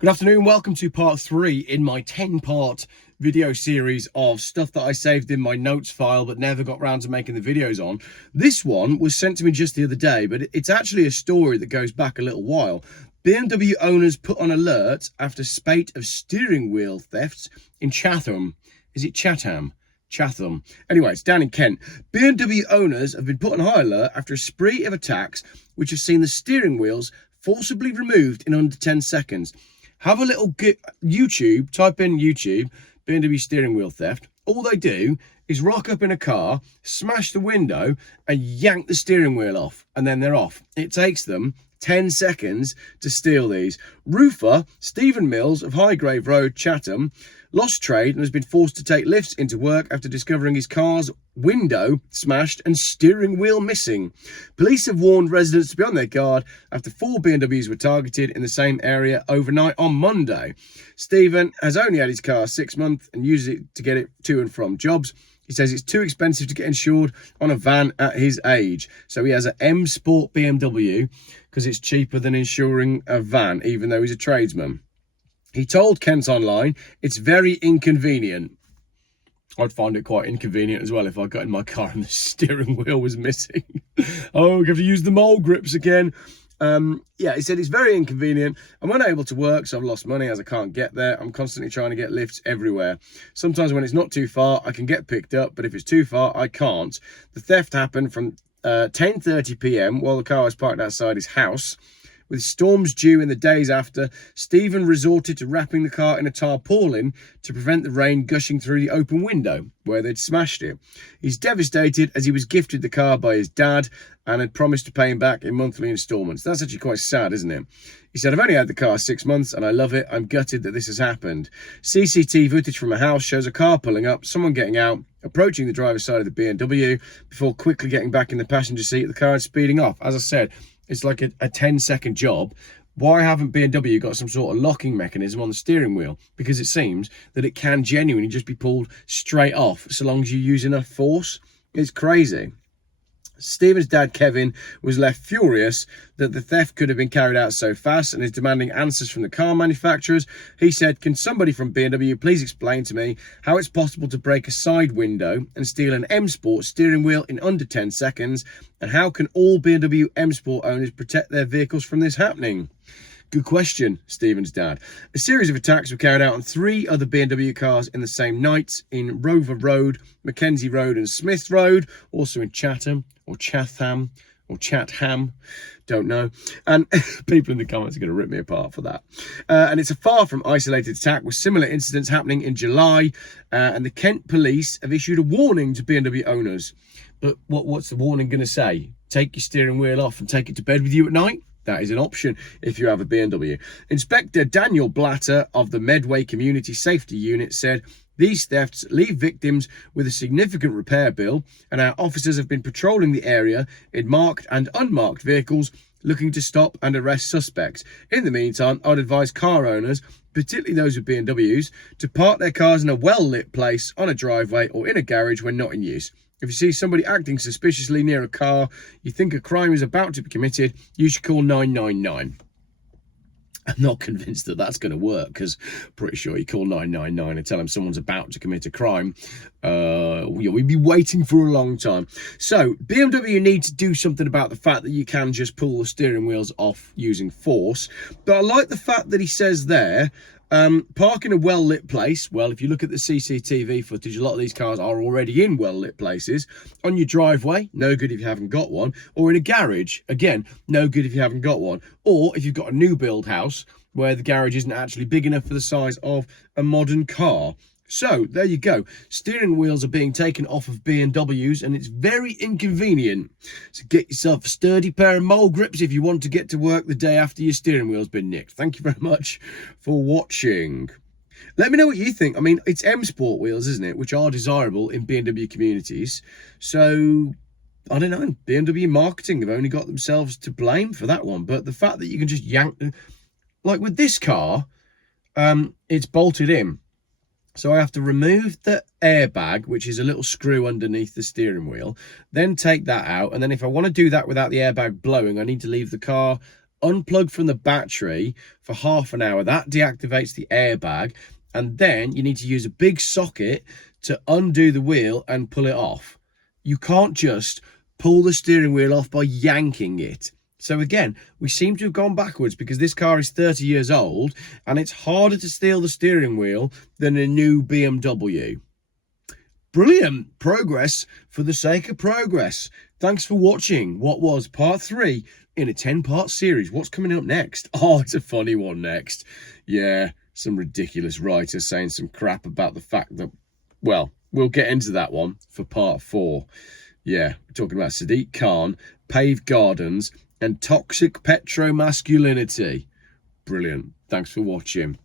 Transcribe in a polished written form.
Good afternoon, welcome to part 3 in my 10-part video series of stuff that I saved in my notes file but never got round to making the videos on. This one was sent to me just the other day, but it's actually a story that goes back a little while. BMW owners put on alert after spate of steering wheel thefts in Chatham. Is it Chatham? Chatham. Anyway, it's down in Kent. BMW owners have been put on high alert after a spree of attacks which have seen the steering wheels forcibly removed in under 10 seconds. Have a little YouTube, type in YouTube, BMW steering wheel theft. All they do is rock up in a car, smash the window and yank the steering wheel off, and then they're off. It takes them 10 seconds to steal these. Roofer Stephen Mills of Highgrave Road, Chatham, lost trade and has been forced to take lifts into work after discovering his car's window smashed and steering wheel missing. Police have warned residents to be on their guard after 4 BMWs were targeted in the same area overnight on Monday. Stephen has only had his car 6 months and uses it to get it to and from jobs. He says it's too expensive to get insured on a van at his age. So he has an M Sport BMW because it's cheaper than insuring a van, even though he's a tradesman. He told Kent Online, it's very inconvenient. I'd find it quite inconvenient as well if I got in my car and the steering wheel was missing. Oh, I have to use the mole grips again. Yeah, he said it's very inconvenient. I'm unable to work, so I've lost money as I can't get there. I'm constantly trying to get lifts everywhere. Sometimes when it's not too far, I can get picked up, but if it's too far, I can't. The theft happened from 10:30 p.m. while the car was parked outside his house. With storms due in the days after, Stephen resorted to wrapping the car in a tarpaulin to prevent the rain gushing through the open window where they'd smashed it. He's devastated as he was gifted the car by his dad and had promised to pay him back in monthly instalments. That's actually quite sad, isn't it? He said, I've only had the car 6 months and I love it. I'm gutted that this has happened. CCTV footage from a house shows a car pulling up, someone getting out, approaching the driver's side of the BMW before quickly getting back in the passenger seat of the car and speeding off. As I said, it's like a 10-second job. Why haven't BMW got some sort of locking mechanism on the steering wheel? Because it seems that it can genuinely just be pulled straight off so long as you use enough force. It's crazy. Stephen's dad, Kevin, was left furious that the theft could have been carried out so fast and is demanding answers from the car manufacturers. He said, can somebody from BMW please explain to me how it's possible to break a side window and steal an M Sport steering wheel in under 10 seconds? And how can all BMW M Sport owners protect their vehicles from this happening? Good question, Stephen's dad. A series of attacks were carried out on 3 other BMW cars in the same night in Rover Road, Mackenzie Road and Smith Road, also in Chatham or Chatham or Chatham, don't know. And people in the comments are going to rip me apart for that. And it's a far from isolated attack with similar incidents happening in July. And the Kent police have issued a warning to BMW owners. But what's the warning going to say? Take your steering wheel off and take it to bed with you at night? That is an option if you have a BMW. Inspector Daniel Blatter of the Medway Community Safety Unit said, these thefts leave victims with a significant repair bill, and our officers have been patrolling the area in marked and unmarked vehicles looking to stop and arrest suspects. In the meantime, I'd advise car owners, particularly those with BMWs, to park their cars in a well-lit place, on a driveway or in a garage when not in use. If you see somebody acting suspiciously near a car, you think a crime is about to be committed, you should call 999. I'm not convinced that that's going to work, because I'm pretty sure you call 999 and tell them someone's about to commit a crime. We'd be waiting for a long time. So BMW need to do something about the fact that you can just pull the steering wheels off using force. But I like the fact that he says there, park in a well-lit place. Well, if you look at the CCTV footage, a lot of these cars are already in well-lit places. On your driveway, no good if you haven't got one. Or in a garage, again, no good if you haven't got one. Or if you've got a new build house where the garage isn't actually big enough for the size of a modern car. So there you go. Steering wheels are being taken off of BMWs and it's very inconvenient. So get yourself a sturdy pair of mole grips if you want to get to work the day after your steering wheel's been nicked. Thank you very much for watching. Let me know what you think. I mean, it's M Sport wheels, isn't it? Which are desirable in BMW communities. So, I don't know. BMW marketing have only got themselves to blame for that one. But the fact that you can just yank them, like with this car, it's bolted in. So I have to remove the airbag, which is a little screw underneath the steering wheel, then take that out. And then if I want to do that without the airbag blowing, I need to leave the car unplug from the battery for half an hour. That deactivates the airbag. And then you need to use a big socket to undo the wheel and pull it off. You can't just pull the steering wheel off by yanking it. So again, we seem to have gone backwards because this car is 30 years old and it's harder to steal the steering wheel than a new BMW. Brilliant progress for the sake of progress. Thanks for watching what was part 3 in a 10-part series. What's coming up next? Oh, it's a funny one next. Yeah, some ridiculous writer saying some crap about the fact that, well, we'll get into that one for part 4. Yeah, we're talking about Sadiq Khan, paved gardens, and toxic petromasculinity. Brilliant. Thanks for watching.